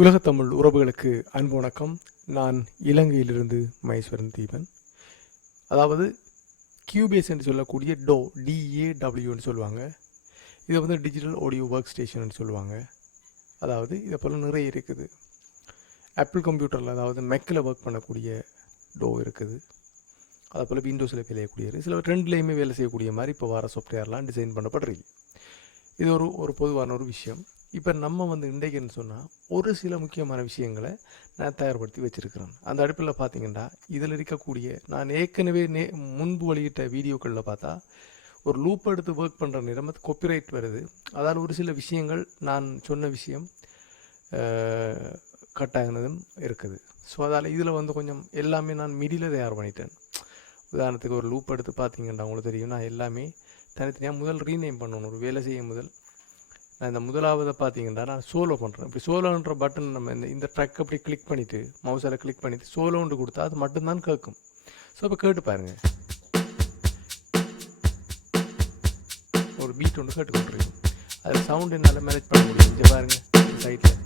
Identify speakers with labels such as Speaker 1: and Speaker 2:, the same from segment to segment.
Speaker 1: உலகத்தமிழ் உறவுகளுக்கு அன்பு வணக்கம். நான் இலங்கையிலிருந்து மகேஸ்வரன் தீபன். அதாவது கியூபேஸ் என்று சொல்லக்கூடிய டோ டிஏடபிள்யூன்னு சொல்லுவாங்க. இதை வந்து டிஜிட்டல் ஆடியோ ஒர்க் ஸ்டேஷன் சொல்லுவாங்க. அதாவது இதை போல் நிறைய இருக்குது. ஆப்பிள் கம்ப்யூட்டரில் அதாவது மெக்கில் ஒர்க் பண்ணக்கூடிய டோ இருக்குது. அதை போல் விண்டோஸில் விளையக்கூடியது சில ரெண்டுலேயுமே வேலை செய்யக்கூடிய மாதிரி இப்போ வர சாஃப்ட்வேர்லாம் டிசைன் பண்ணப்பட்டிருக்கு இது ஒரு ஒரு பொதுவான ஒரு விஷயம். இப்போ நம்ம வந்து இன்றைக்குன்னு சொன்னால் ஒரு சில முக்கியமான விஷயங்களை நான் தயார்படுத்தி வச்சுருக்கிறேன். அந்த அடுப்பில் பார்த்தீங்கன்னா இதில் இருக்கக்கூடிய நான் ஏற்கனவே நே முன்பு வெளியிட்ட வீடியோக்களில் பார்த்தா ஒரு லூப் எடுத்து ஒர்க் பண்ணுற நேரம் அது வருது. அதால் ஒரு சில விஷயங்கள் நான் சொன்ன விஷயம் கட் ஆகினதும் இருக்குது. ஸோ அதால் இதில் வந்து கொஞ்சம் எல்லாமே நான் மிடியில் தயார் பண்ணிட்டேன். உதாரணத்துக்கு ஒரு லூப் எடுத்து பார்த்தீங்கன்னா உங்களுக்கு தெரியும் நான் எல்லாமே தனித்தனியாக முதல் ரீநேம் பண்ணணும். ஒரு வேலை செய்யும் முதல் நான் இந்த முதலாவதை பார்த்தீங்கன்னா நான் சோலோ பண்ணுறேன் இப்படி சோலோன்ற பட்டன் நம்ம இந்த இந்த ட்ரக் அப்படி கிளிக் பண்ணிவிட்டு மவுஸால் கிளிக் பண்ணிவிட்டு சோலோன்று கொடுத்தா அது மட்டும்தான் கேட்கும். ஸோ இப்போ கேட்டு பாருங்கள் ஒரு பீட் ஒன்று கேட்டு கொண்டிருக்கும் அது சவுண்டு என்னால் மேனேஜ் பண்ண முடியும். இங்கே பாருங்கள் இந்த சைட்டில்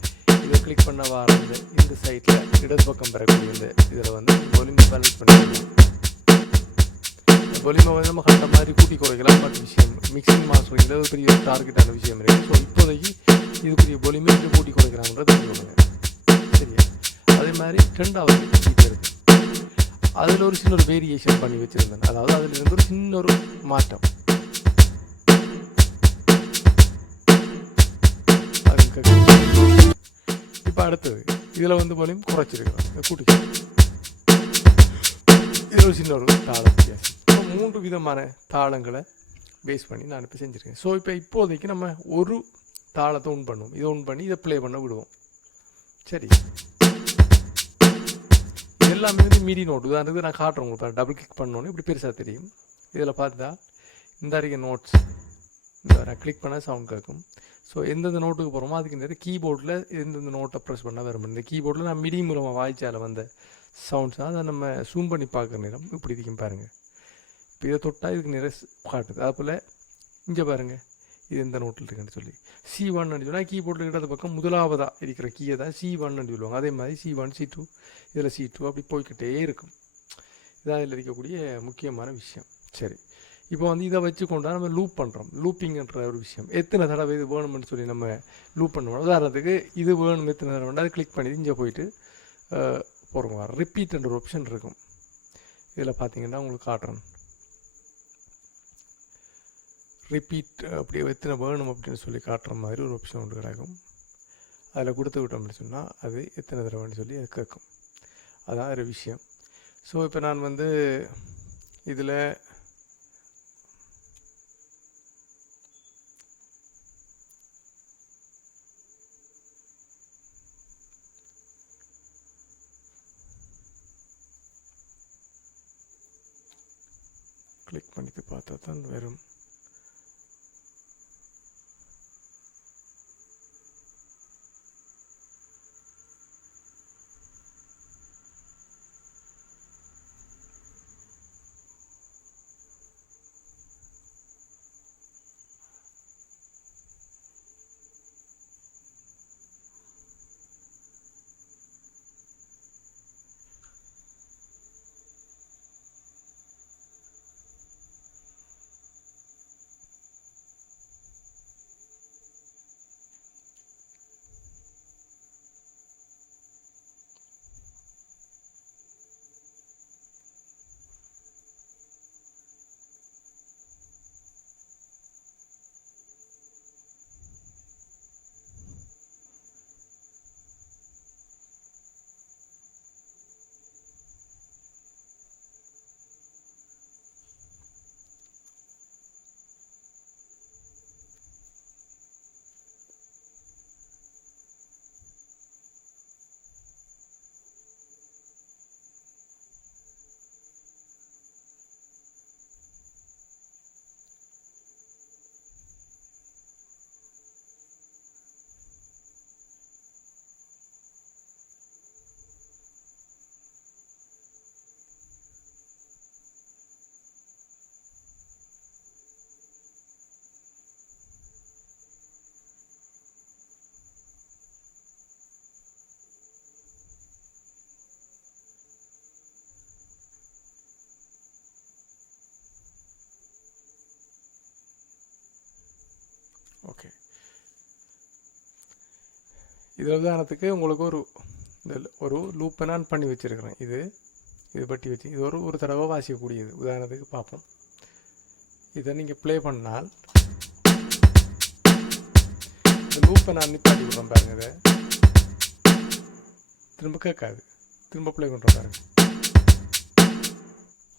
Speaker 1: இதை கிளிக் பண்ண வாரது இந்த சைட்டில் இடது பக்கம் பெறக்கூடிய இந்த இதில் வந்து ஒலிமை பேலன்ஸ் பண்ண முடியும் வந்து நம்ம கண்ட மாதிரி கூட்டி குறைக்கலாம் பட் விஷயம். மிக்சிங் மாஸ்டரிங்கில் ஒரு பெரிய டார்கெட்டான விஷயம் இருக்குது ஸோ இப்போதைக்கு இதுக்குரிய ஒலிமை இது கூட்டி குறைக்கலாம்ன்றது தெரிஞ்சுக்கோங்க சரியா? அதே மாதிரி ரெண்டாவது இது இருக்குது அதில் ஒரு சின்ன ஒரு வேரியேஷன் பண்ணி வச்சுருந்தேன். அதாவது அதில் இருந்து ஒரு சின்ன ஒரு மாற்றம் இப்போ அடுத்தது இதில் வந்து போலையும் குறைச்சிருக்கிறோம் கூட்டி இதில் ஒரு சின்ன ஒரு தாளம் வித்தியாசம். மூன்று விதமான தாளங்களை பேஸ் பண்ணி நான் இப்போ செஞ்சுருக்கேன். ஸோ இப்போ இப்போதைக்கு நம்ம ஒரு தாளத்தை ஒன் பண்ணுவோம். இதை ஒன் பண்ணி இதை ப்ளே பண்ண விடுவோம். சரி. எல்லாமே வந்து மீடி தான் உதாரணத்துக்கு நான் காட்டுறேன் உங்களுக்கு. டபுள் கிளிக் பண்ணோன்னு இப்படி பெருசாக தெரியும். இதில் பார்த்தா இந்த இருக்க நோட்ஸ் இந்த நான் கிளிக் பண்ணால் சவுண்ட் கேட்கும் ஸோ எந்தெந்த நோட்டுக்கு போகிறோமோ அதுக்கு நிறைய கீபோர்டில் எந்தெந்த நோட்டை ப்ரெஸ் பண்ணால் வரும். இந்த கீபோர்டில் நான் மிடி மூலமாக வாய்ச்சால் வந்த சவுண்ட்ஸ் அதை நம்ம ஜூம் பண்ணி பார்க்குற நேரம் இப்படி இருக்கும் பாருங்கள் இப்போ இதை தொட்டால் இதுக்கு நிறைய காட்டுது அதுபோல் இங்கே பாருங்கள் இது எந்த நோட்டில் இருக்குன்னு சொல்லி. சி ஒன்னு சொன்னால் கீபோர்டில் இருக்கிற பக்கம் முதலாவதாக இருக்கிற கீயை தான் சி ஒன்னு சொல்லுவாங்க. அதே மாதிரி சி ஒன் சி டூ இதில் சி டூ அப்படி போய்கிட்டே இருக்கும். இதான் இதில் இருக்கக்கூடிய முக்கியமான விஷயம். சரி. இப்போ வந்து இதை வச்சு கொண்டா நம்ம லூப் பண்ணுறோம் லூப்பிங்கன்ற ஒரு விஷயம். எத்தனை தடவை இது வேணும்னு சொல்லி நம்ம லூப் பண்ணுவோம். உதாரணத்துக்கு இது வேணும் எத்தனை தடவை அதை கிளிக் பண்ணி இங்கே போயிட்டு போகிறோம் ரிப்பீட்ன்ற ஒரு ஆப்ஷன் இருக்கும். இதில் பார்த்தீங்கன்னா உங்களுக்கு காட்டுறேன் ரிப்பீட் uh, அப்படி எத்தனை வேணும் அப்படின்னு சொல்லி காட்டுற மாதிரி ஒரு ஆப்ஷன் ஒன்று கிடக்கும். அதில் கொடுத்து விட்டோம் அப்படின்னு சொன்னால் அது எத்தனை தடவைன்னு சொல்லி அது கேட்கும். அதான் ஒரு விஷயம். ஸோ இப்போ நான் வந்து இதில் இது உதாரணத்துக்கு உங்களுக்கு ஒரு இந்த ஒரு லூப்பை நான் பண்ணி வச்சுருக்கிறேன். இது இது பட்டி வச்சு இது ஒரு ஒரு தடவை வாசிக்கக்கூடியது. உதாரணத்துக்கு பார்ப்போம். இதை நீங்கள் ப்ளே பண்ணால் இந்த லூப்பை நான் நிப்பாட்டி விடுறேன் பாருங்க இதை. திரும்ப கேட்காது. திரும்ப ப்ளே பண்ணுறோம் பாருங்க.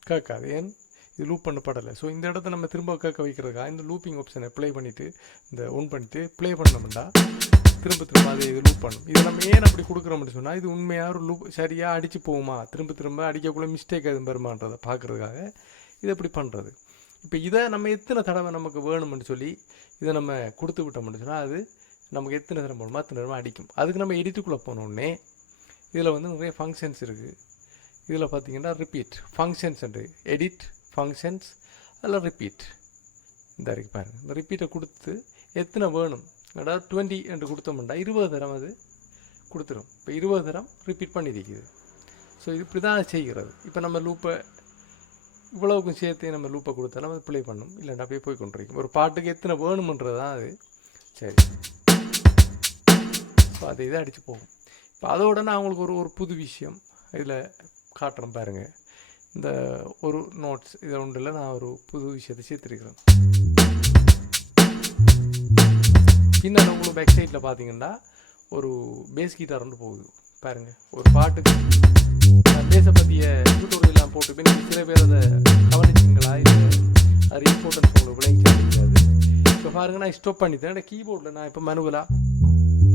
Speaker 1: கேட்காது. ஏன்? இது லூப் பண்ணப்படலை ஸோ இந்த இடத்த நம்ம திரும்ப கேட்க வைக்கிறதுக்காக இந்த லூப்பிங் ஆப்ஷனை ப்ளே பண்ணிவிட்டு இந்த ஒன் பண்ணிவிட்டு ப்ளே பண்ணோம்னா திரும்ப திரும்ப அதை இது லூப் பண்ணும். இதை நம்ம ஏன் அப்படி கொடுக்குறோம்னு சொன்னால் இது உண்மையாக ஒரு லூப் சரியாக அடித்து போகுமா? திரும்ப திரும்ப அடிக்கக்குள்ள மிஸ்டேக் எதுவும் வருமான்றதை பார்க்குறதுக்காக இது எப்படி பண்ணுறது இப்போ இதை நம்ம எத்தனை தடவை நமக்கு வேணும்னு சொல்லி இதை நம்ம கொடுத்து விட்டோம்னு சொன்னால் அது நமக்கு எத்தனை தடவை போகணுமோ அத்தனை தடவை அடிக்கும். அதுக்கு நம்ம எடிட்டுக்குள்ளே போனோடனே இதில் வந்து நிறைய ஃபங்க்ஷன்ஸ் இருக்குது இதில் பார்த்தீங்கன்னா ரிப்பீட் ஃபங்க்ஷன்ஸ் எடிட் ஃபங்க்ஷன்ஸ் அதில் ரிப்பீட் இந்த இருக்கு பாருங்கள் இந்த ரிப்பீட்டை கொடுத்து எத்தனை வேணும்? அதாவது டுவெண்ட்டி என்று கொடுத்தோம்னா இருபது தரம் அது. கொடுத்துரும். இப்போ இருபது தரம் ரிப்பீட் பண்ணியிருக்குது ஸோ இது இப்படி தான் செய்கிறது. இப்போ நம்ம லூப்பை இவ்வளவுக்கும் சேர்த்து நம்ம லூப்பை கொடுத்தாலும் அது ப்ளே பண்ணும். இல்லைன்னா அப்படியே போய் கொண்டிருக்கும். ஒரு பாட்டுக்கு எத்தனை வேணுமன்றது தான் அது. சரி. ஸோ அதை இதை அடித்து போகும். இப்போ அதோட நான் அவங்களுக்கு ஒரு ஒரு புது விஷயம் இதில் காட்டுறேன் பாருங்கள் இந்த ஒரு நோட்ஸ் இதை ஒன்றில் நான் ஒரு புது விஷயத்தை சேர்த்துருக்கிறேன். சின்ன உங்களுக்கு பேக் சைடில் பார்த்தீங்கன்னா ஒரு பேஸ் கிட்டார் வந்து போகுது. பாருங்கள் ஒரு பாட்டுக்கு பேஸை பற்றிய யூடியூப்லாம் போட்டு போய் நீங்கள் சில பேர் அதை கவனிச்சிங்களா இல்லை அது இம்பார்ட்டன்ஸ் உங்களுக்கு விளங்கிக்க முடியாது. இப்போ பாருங்கள் நான் ஸ்டாப் பண்ணிட்டேன். ஆனால் கீபோர்டில் நான் இப்போ மனுவலாக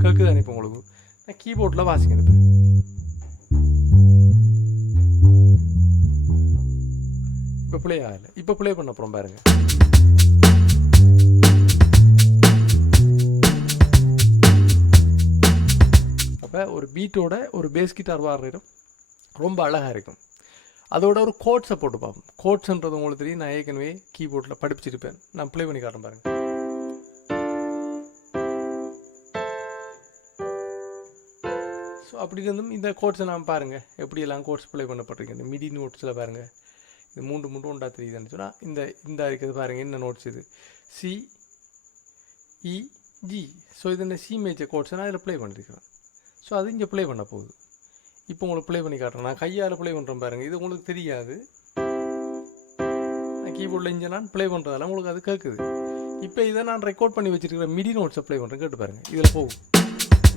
Speaker 1: கேட்குதானே இப்போ உங்களுக்கு? நான் கீபோர்டில் வாசிக்க அனுப்பேன் இப்போ ப்ளே ஆகலை. இப்போ ப்ளே பண்ண அப்புறம் பாருங்கள் அப்போ ஒரு பீட்டோட ஒரு பேஸ் கிட்டார் வாடுறோம் ரொம்ப அழகாக இருக்கும். அதோட ஒரு கோட்ஸை போட்டு பார்ப்போம். கோட்ஸ்ன்றது உங்களுக்கு தெரியும். நான் ஏற்கனவே கீபோர்டில் படிப்பிச்சிருப்பேன். நான் ப்ளே பண்ணி காட்டுறேன் பாருங்க. ஸோ அப்படி இருந்தும் இந்த கோட்ஸை நான் பாருங்கள் எப்படியெல்லாம் கோட்ஸ் ப்ளே பண்ணப்பட்டிருக்கு. இந்த மிடி நோட்ஸில் பாருங்கள் இது மூன்று மூன்று ஒன்றா தெரியுதுன்னு சொன்னால் இந்த இந்த இருக்கிறது பாருங்கள் என்ன நோட்ஸ் இது? சி இ ஜி ஸோ இது இந்த சி மேஜர் கோட்ஸை நான் இதில் ப்ளே பண்ணியிருக்கிறேன் ஸோ அது இங்கே ப்ளே பண்ண போகுது. இப்போ உங்களுக்கு ப்ளே பண்ணி காட்டுறேன். நான் கையால் ப்ளே பண்ணுறேன் பாருங்கள் இது உங்களுக்கு தெரியாது. நான் கீபோர்டில் இங்கே நான் ப்ளே பண்ணுறதால உங்களுக்கு அது கேட்குது இப்போ இதை நான் ரெக்கார்ட் பண்ணி வச்சிருக்கிற மிடி நோட்ஸை ப்ளே பண்ணுறேன் கேட்டு பாருங்கள் இதில் போகும்.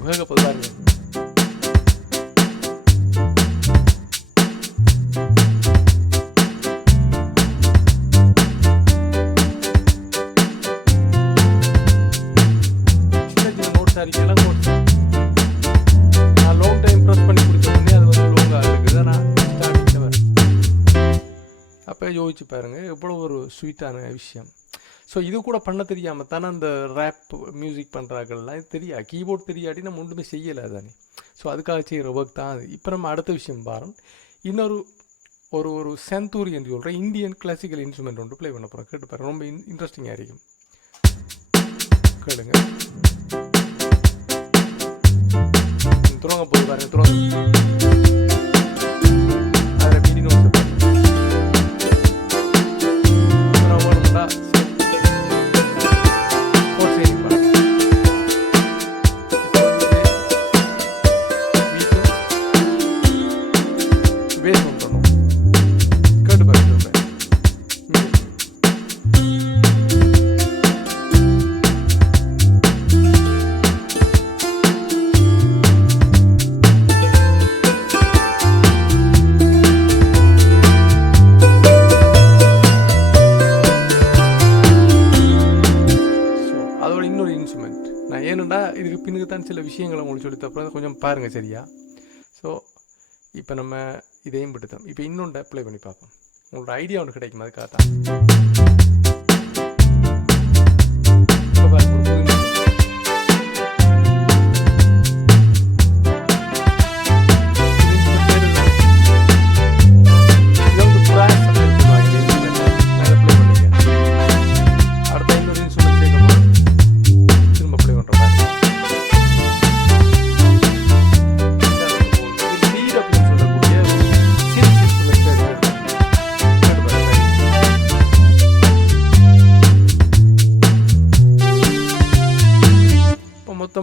Speaker 1: வேகப்போது பாருங்கள் யோசிச்சு பாருங்கள் எவ்வளோ ஒரு ஸ்வீட்டான விஷயம். ஸோ இது கூட பண்ண தெரியாமல் தானே அந்த ரேப் மியூசிக் பண்ணுறாங்கலாம் இது தெரியா கீபோர்ட் தெரியாட்டி நம்ம ஒன்றுமே செய்யலை தானே ஸோ அதுக்காக செய்கிற ஒர்க் தான் அது. இப்போ நம்ம அடுத்த விஷயம் பாருங்க. இன்னொரு ஒரு ஒரு செந்தூரி என்று சொல்கிற இந்தியன் கிளாசிக்கல் இன்ஸ்ட்ருமெண்ட் ஒன்று ப்ளே பண்ண போகிறோம் கேட்டு பாருங்க ரொம்ப இன்ட்ரெஸ்டிங்காக இருக்கும். கேளுங்க. துறங்க போது பாருங்க துறங்க. அதோட இன்னொரு இன்ஸ்ட்ருமெண்ட் நான் ஏனுண்டா இதுக்கு பின்னுக்கு தான் சில விஷயங்களை உங்களுக்கு சொல்லி தப்புறம் கொஞ்சம் பாருங்கள் சரியா? ஸோ இப்போ நம்ம இதையும் விட்டுத்தோம் இப்போ இன்னொன்று அப்ளை பண்ணி பார்ப்போம். உங்களோட ஐடியா ஒன்று கிடைக்கும்? அதுக்காக தான்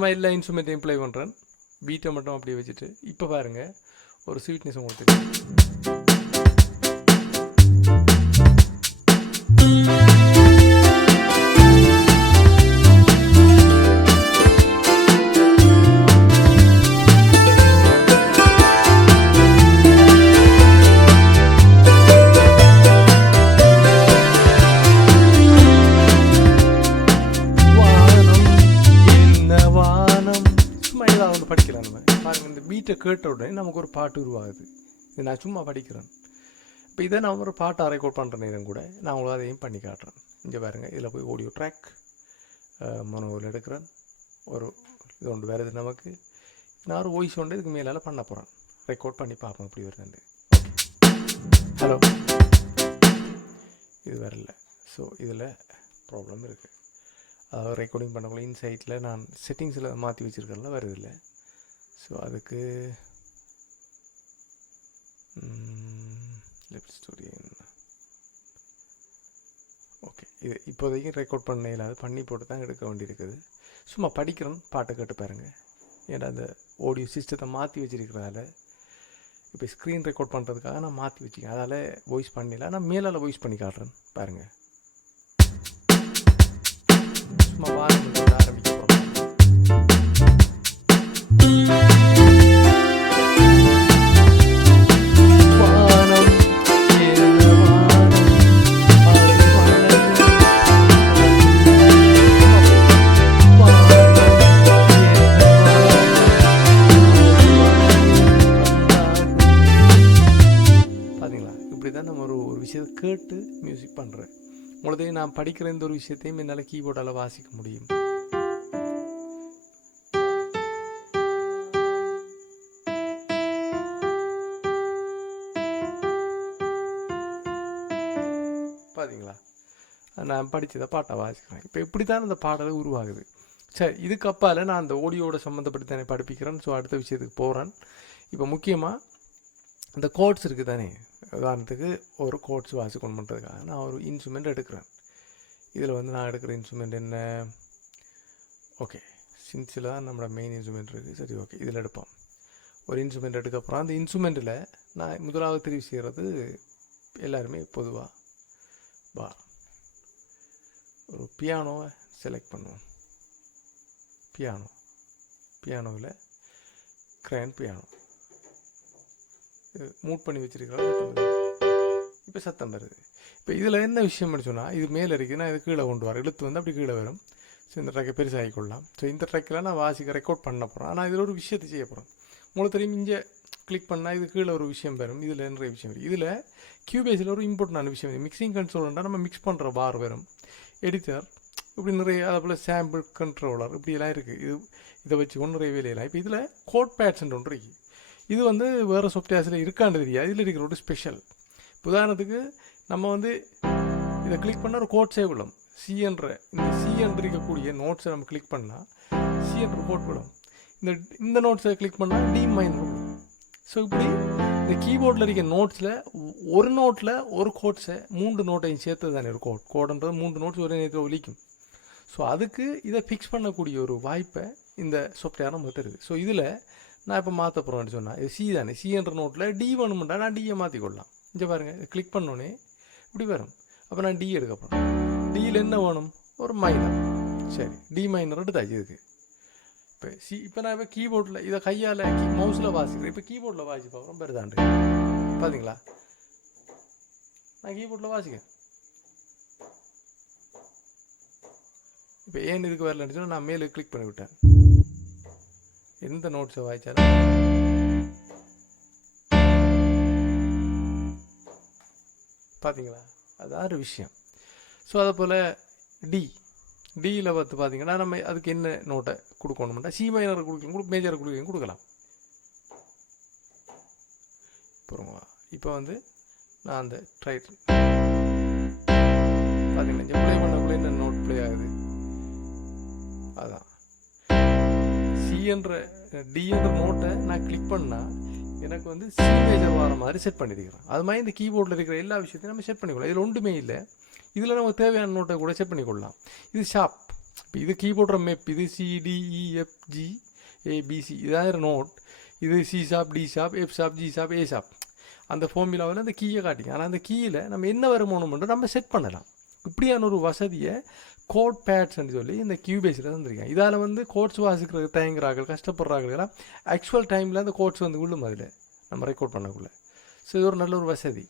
Speaker 1: மொத்தமாக எல்லா இன்ஸ்ட்ருமெண்ட்டையும் இம்ப்ளை பண்ணுறேன் பீட்டை மட்டும் அப்படியே வச்சுட்டு இப்போ பாருங்கள் ஒரு ஸ்வீட்னஸ் உங்களுக்கு பீட்டை கேட்ட உடனே நமக்கு ஒரு பாட்டு உருவாகுது. இது நான் சும்மா படிக்கிறேன். இப்போ இதை நான் ஒரு பாட்டை ரெக்கார்ட் பண்ணுற நேரம் கூட நான் உங்களுக்கு அதையும் பண்ணி காட்டுறேன். இங்கே பாருங்க இதில் போய் ஆடியோ ட்ராக் மனோவில் எடுக்கிறேன். ஒரு இது ஒன்று வருது நமக்கு. நான் ஒரு வாய்ஸ் ஒன்று இதுக்கு மேலால் பண்ண போகிறேன் ரெக்கார்ட் பண்ணி பார்ப்போம் எப்படி வருதுன்னு. ஹலோ இது வரல. ஸோ இதில் ப்ராப்ளம் இருக்குது அதாவது ரெக்கார்டிங் பண்ணக்குள்ள இன்சைட்டில் நான் செட்டிங்ஸில் மாற்றி வச்சுருக்கறதுல வருதில்லை ஸோ அதுக்கு லெஃப்ட் ஸ்டோரி ஓகே இது இப்போதைக்கு ரெக்கார்ட் பண்ண இல்லாத பண்ணி போட்டு தான் எடுக்க வேண்டியிருக்குது. சும்மா படிக்கிறோம் பாட்டை கேட்டு பாருங்கள் ஏன்னா அந்த ஆடியோ சிஸ்டத்தை மாற்றி வச்சிருக்கிறதால இப்போ ஸ்க்ரீன் ரெக்கார்ட் பண்ணுறதுக்காக நான் மாற்றி வச்சுக்கேன் அதால் வாய்ஸ் பண்ணல நான் மேலால் வாய்ஸ் பண்ணி காட்டுறேன் பாருங்கள் சும்மா வாரம் படிக்கிற இந்த ஒரு விஷயத்தையும் என்னால் கீபோர்டால் வாசிக்க முடியும். பார்த்தீங்களா நான் படித்ததை பாட்டை வாசிக்கிறேன். இப்போ இப்படி தான் அந்த பாடலை உருவாகுது. சரி இதுக்கு அப்பால் நான் அந்த ஓடியோட சம்மந்தப்பட்டு தானே படிப்பிக்கிறேன். ஸோ அடுத்த விஷயத்துக்கு போகிறேன் இப்போ முக்கியமாக இந்த கோட்ஸ் இருக்குது தானே உதாரணத்துக்கு ஒரு கோட்ஸ் வாசிக்கணும் பண்ணுறதுக்காக நான் ஒரு இன்ஸ்ட்ருமெண்ட் எடுக்கிறேன். இதில் வந்து நான் எடுக்கிற இன்ஸ்ட்ருமெண்ட் என்ன? ஓகே சின்சில் தான் நம்மளோட மெயின் இன்ஸ்ட்ருமெண்ட் இருக்குது சரி ஓகே இதில் எடுப்போம். ஒரு இன்ஸ்ட்ருமெண்ட் எடுக்க அப்புறம் அந்த இன்ஸ்ட்ருமெண்ட்டில் நான் முதலாவது தெரிவு செய்கிறது எல்லாருமே பொதுவாக பா ஒரு பியானோவை செலக்ட் பண்ணுவோம். பியானோ பியானோவில் கிராண்ட் பியானோ மூட் பண்ணி வச்சுருக்கிறோம். இப்போ சத்தம் வருது. இப்போ இதில் என்ன விஷயம் சொன்னால் இது மேலே இருக்குது இது கீழே கொண்டு வர இழுத்து வந்து அப்படி கீழே வரும். ஸோ இந்த ட்ரெக்கை பெருசாகி கொள்ளலாம். ஸோ இந்த ட்ரெக்கில் நான் வாசிக்க ரெக்கார்ட் பண்ண போகிறேன் ஆனால் இதில் ஒரு விஷயத்தை செய்ய போகிறோம் உங்களுக்கு தெரியும் இங்கே கிளிக் பண்ணால் இது கீழே ஒரு விஷயம் வரும். இதில் நிறைய விஷயம் வரும் இதில் கியூபேஸில் ஒரு இம்பார்ட்டண்டான விஷயம் வரும் மிக்சிங் கன்சோல்னா நம்ம மிக்ஸ் பண்ணுற பார் வரும். எடிட்டர் இப்படி நிறைய அதே போல் சாம்பிள் கண்ட்ரோலர் இப்படியெல்லாம் இருக்குது இது இதை வச்சு ஒன்று நிறைய வேலையெல்லாம் இப்போ இதில் கோட் பேட்ஸ்ன்ற ஒன்று இருக்குது இது வந்து வேறு சாஃப்ட்வேர்ஸில் இருக்கான்னு தெரியாது. இதில் இருக்கிற ஒரு ஸ்பெஷல் உதாரணத்துக்கு நம்ம வந்து இதை கிளிக் பண்ணால் ஒரு கோட் சேவ் விடும் சிஎன்ற இந்த சிஎன்று இருக்கக்கூடிய நோட்ஸை நம்ம கிளிக் பண்ணால் சி என்ற கோட் விடும் இந்த இந்த நோட்ஸை கிளிக் பண்ணால் டி மைன் விடும் ஸோ இப்படி இந்த கீபோர்டில் இருக்க நோட்ஸில் ஒரு நோட்டில் ஒரு கோட்ஸை மூன்று நோட்டையும் சேர்த்து தானே ஒரு கோட் கோடுன்றது மூன்று நோட்ஸ் ஒரே நேரத்தில் ஒலிக்கும். ஸோ அதுக்கு இதை ஃபிக்ஸ் பண்ணக்கூடிய ஒரு வாய்ப்பை இந்த சாஃப்ட்வேர் நமக்கு தருது. ஸோ இதில் நான் இப்போ மாற்ற போகிறேன்னு சொன்னால் இது சி தானே. சிஎன்ற நோட்டில் டி வேணுமெண்டா நான் டியை மாற்றிக்கொள்ளலாம் இங்கே பாருங்கள் கிளிக் பண்ணோன்னே இப்படி வரும். அப்போ நான் டி எடுக்க போகிறேன் டியில் என்ன வேணும்? ஒரு மைனர் சரி டி மைனர் எடுத்தாச்சு இதுக்கு. இப்போ சி இப்போ நான் இப்போ கீபோர்டில் இதை கையால் கீ மவுஸில் வாசிக்கிறேன். இப்போ கீபோர்டில் வாசி பார்க்குறோம் பெருதாண்டு. பார்த்தீங்களா நான் கீபோர்டில் வாசிக்கிறேன். இப்போ ஏன் இதுக்கு வரலன்னு சொன்னால் நான் மேலே கிளிக் பண்ணி விட்டேன். எந்த நோட்ஸை வாய்ச்சாலும் பார்த்தீங்களா அது ஒரு விஷயம். ஸோ அதை போல் டி டியில் பார்த்து பார்த்தீங்கன்னா நம்ம அதுக்கு என்ன நோட்டை கொடுக்கணும்னா சி மைனர் கொடுக்கலாம். கொடு மேஜர் கொடுக்கலாம். கொடுக்கலாம். புரியுங்களா இப்போ வந்து நான் அந்த ட்ரை பார்த்தீங்கன்னா இங்கே ப்ளே பண்ணக்குள்ளே என்ன நோட் ப்ளே ஆகுது? அதான். சி என்ற டி என்ற நோட்டை நான் கிளிக் பண்ணால் எனக்கு வந்து சி மேஜர் வர மாதிரி செட் பண்ணியிருக்கிறேன் அது மாதிரி இந்த கீபோர்டில் இருக்கிற எல்லா விஷயத்தையும் நம்ம செட் பண்ணிக்கலாம். இதில் ஒன்றுமே இல்லை. இதில் நமக்கு தேவையான நோட்டை கூட செட் பண்ணிக்கொள்ளலாம். இது ஷாப் இப்போ இது கீபோர்டோட மேப் இது C D E F G A B C இதாயிரம் note இது C sharp D sharp F sharp G sharp A sharp அந்த ஃபோமிலாவில் அந்த கீயை காட்டிங்க ஆனால் அந்த கீயில் நம்ம என்ன வருமானம்ன்றோ நம்ம செட் பண்ணலாம். இப்படியான ஒரு வசதியை கோட் பேட்ஸ்ன்னு சொல்லி இந்த கியூபேஸில் தந்திருக்கேன் இதால் வந்து கோட்ஸ் வாசிக்கிறது தயங்குறார்கள் கஷ்டப்படுறாங்களெல்லாம் ஆக்சுவல் டைமில் அந்த கோட்ஸ் வந்து உள்ளும் அதில். நம்ம ரெக்கார்ட் பண்ணக்குள்ள. ஸோ இது ஒரு நல்ல ஒரு வசதி.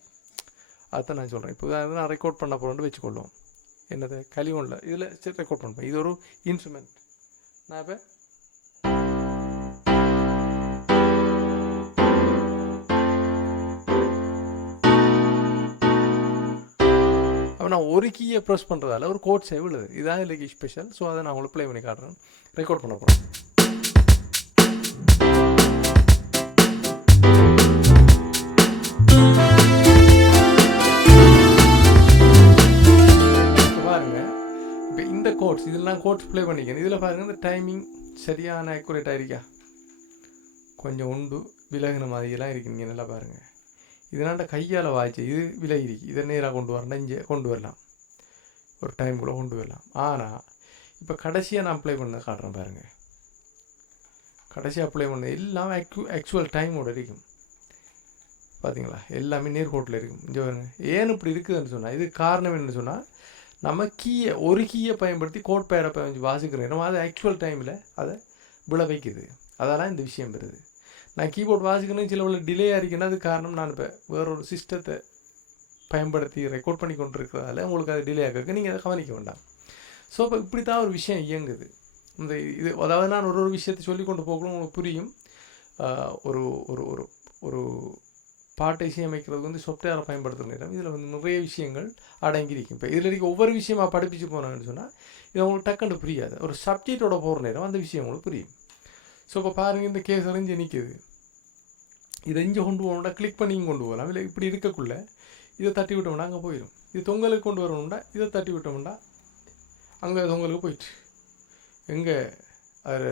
Speaker 1: அதுதான் நான் சொல்கிறேன் இப்போ நான் ரெக்கார்ட் பண்ண போகிறோன்னு வச்சுக்கொள்ளும் என்னது? கலிவனில் இதில் சரி ரெக்கார்ட் பண்ணுறேன் இது ஒரு இன்ஸ்ட்ருமெண்ட் நான் இப்போ அப்போ நான் ஒரு கீயை ப்ரெஸ் பண்ணுறதால ஒரு கோட் சேவ் விழுது. இதான் இல்லைக்கு ஸ்பெஷல் ஸோ அதை நான் உங்களுக்கு ப்ளே பண்ணி காட்டுறேன். ரெக்கார்ட் பண்ண போகிறேன் இப்போ இந்த கோட்ஸ் இதில் நான் கோட்ஸ் ப்ளே பண்ணிக்கிறேன் இதில் பாருங்கள் இந்த டைமிங் சரியான அக்யூரேட்டாக இருக்கா? கொஞ்சம் உண்டு விலகின மாதிரியெல்லாம் இருக்கு. நீங்கள் நல்லா பாருங்கள் இதனாண்ட கையால் வாய்ச்சி இது விலை இருக்கு இதை நேராக கொண்டு வரணும் இங்கே கொண்டு வரலாம் ஒரு டைம் கூட கொண்டு வரலாம் ஆனால் இப்போ கடைசியாக நான் அப்ளை பண்ண காட்டுறேன் பாருங்கள் கடைசியாக அப்ளை பண்ண எல்லாம் ஆக்சு ஆக்சுவல் டைமோட இருக்கும் பார்த்தீங்களா எல்லாமே நேர்கோட்டில் இருக்கும் இங்கே பாருங்க ஏன் இப்படி இருக்குதுன்னு சொன்னால் இது காரணம் என்னன்னு சொன்னால் நம்ம கீயை ஒரு கீயை பயன்படுத்தி கோட் பேடை பயன்படுத்தி வாசிக்கிற நம்ம அது ஆக்சுவல் டைமில் அதை விழ வைக்குது அதெல்லாம் இந்த விஷயம் வருது நான் கீபோர்ட் வாசிக்கணும் சில உள்ள டிலே ஆகிருக்குன்னா அது காரணம்? நான் இப்போ வேறொரு சிஸ்டத்தை பயன்படுத்தி ரெக்கார்ட் பண்ணி கொண்டு இருக்கிறதால உங்களுக்கு அது டிலே ஆகிருக்கு நீங்கள் அதை கவனிக்க வேண்டாம். ஸோ இப்போ இப்படி தான் ஒரு விஷயம் இயங்குது. இந்த இது அதாவது நான் ஒரு ஒரு விஷயத்தை சொல்லி கொண்டு போகணும். உங்களுக்கு புரியும். ஒரு ஒரு ஒரு ஒரு பாட்டை இசையமைக்கிறது வந்து சாஃப்ட்வேரை பயன்படுத்துகிற நேரம். இதில் வந்து நிறைய விஷயங்கள் அடங்கியிருக்கும். இப்போ இதில் இருக்க ஒவ்வொரு விஷயமா படிப்பிச்சு போனாங்கன்னு சொன்னால் இது உங்களுக்கு டக்குன்னு புரியாது. ஒரு சப்ஜெக்டோட போகிற நேரம் அந்த விஷயம் உங்களுக்கு புரியும். ஸோ இப்போ பாருங்கள் இந்த கேஸ் அறிஞ்சு நிற்கிது இதை இங்கே கொண்டு போகணும்னா கிளிக் பண்ணி கொண்டு போகலாம். இல்லை இப்படி இருக்கக்குள்ள இதை தட்டி விட்டோம்னா அங்கே போயிடும் இது தொங்கலுக்கு கொண்டு வரணும்னா இதை தட்டி விட்டோம்னா அங்கே தொங்கலுக்கு போயிட்டு எங்கே அது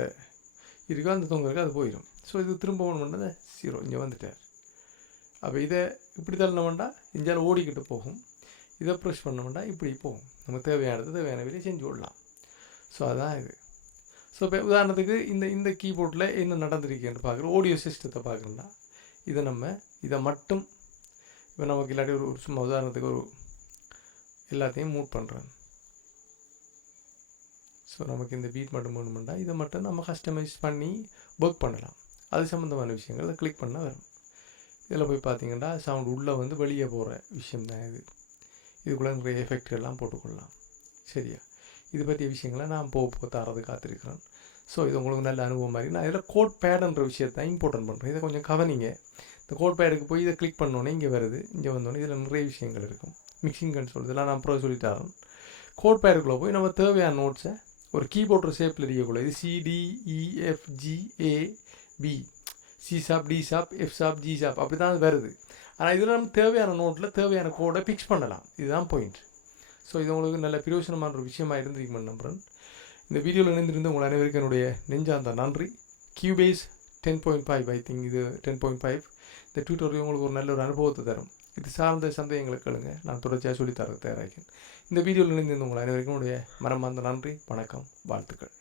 Speaker 1: இருக்கோ அந்த தொங்கலுக்கு அது போயிடும் ஸோ இது திரும்ப ஒன்று ஜீரோ இங்கே வந்துட்டார். அப்போ இதை இப்படி தள்ளணும்னா இஞ்சால் ஓடிக்கிட்டு போகும். இதை ப்ரெஷ் பண்ணோம்னா இப்படி போகும். நம்ம தேவையானது தேவையான வேலையை செஞ்சு விடலாம். ஸோ அதான் இது. ஸோ இப்போ உதாரணத்துக்கு இந்த இந்த கீபோர்டில் என்ன நடந்திருக்கேன்னு பார்க்குறோம். ஆடியோ சிஸ்டத்தை பார்க்குறோம்னா இதை நம்ம இதை மட்டும் இப்போ நமக்கு இல்லாட்டி ஒரு சும்மா உதாரணத்துக்கு ஒரு எல்லாத்தையும் மூவ் பண்ணுறேன் ஸோ நமக்கு இந்த பீட் மட்டும் வேணுமெண்டா இதை மட்டும் நம்ம கஸ்டமைஸ் பண்ணி ஒர்க் பண்ணலாம். அது சம்மந்தமான விஷயங்களை கிளிக் பண்ணால் வரும். இதில் போய் பார்த்தீங்கன்னா சவுண்ட் உள்ளே வந்து வெளியே போகிற விஷயம் தான் இது. இதுக்குள்ளே நிறைய எஃபெக்ட் எல்லாம் போட்டுக்கொள்ளலாம். சரியா? இது பற்றிய விஷயங்களை நான் போக போக தரது காத்திருக்கிறேன். ஸோ இது உங்களுக்கு நல்ல அனுபவம் மாதிரி. நான் இதில் கோட் பேடுன்ற விஷயத்தை இம்பார்ட்டன்ட் பண்ணுறேன். இதை கொஞ்சம் கவனிங்க. இந்த கோட் பேடுக்கு போய் இதை கிளிக் பண்ணோன்னே இங்கே வருது. இங்கே வந்தோடனே இதில் நிறைய விஷயங்கள் இருக்கும். மிக்சிங் கன்சோல் இதெல்லாம் நான் அப்புறம் சொல்லிட்டாரன் கோட் பேடுக்குள்ளே போய் நம்ம தேவையான நோட்ஸை ஒரு கீபோர்டு ஷேப்பில் இருக்கக்குள்ள இது சிடிஇஎஃப்ஜிஏபி சி ஷாப் டி சாப் எஃப் சாப் ஜி சாப் அப்படி தான் அது வருது. ஆனால் இதில் நம்ம தேவையான நோட்டில் தேவையான கோடை ஃபிக்ஸ் பண்ணலாம். இதுதான் பாயிண்ட் ஸோ இது உங்களுக்கு நல்ல பிரயோஜனமான ஒரு விஷயமா இருந்திருக்குமே நம்புறேன். இந்த வீடியோவில் இணைந்திருந்த உங்கள் அனைவருக்கும் என்னுடைய நெஞ்சார்ந்த நன்றி. Cubase ten point five I think இது டென் பாயிண்ட் ஃபைவ் இந்த டியூட்டோரியல் உங்களுக்கு ஒரு நல்ல ஒரு அனுபவத்தை தரும். இது சார்ந்த சந்தேகங்களை கேளுங்க. நான் தொடர்ச்சியாக சொல்லித்தர தயாராகிறேன் இந்த வீடியோவில் இணைந்திருந்த உங்கள் அனைவருக்கும் என்னுடைய மனமார்ந்த நன்றி. வணக்கம். வாழ்த்துக்கள்.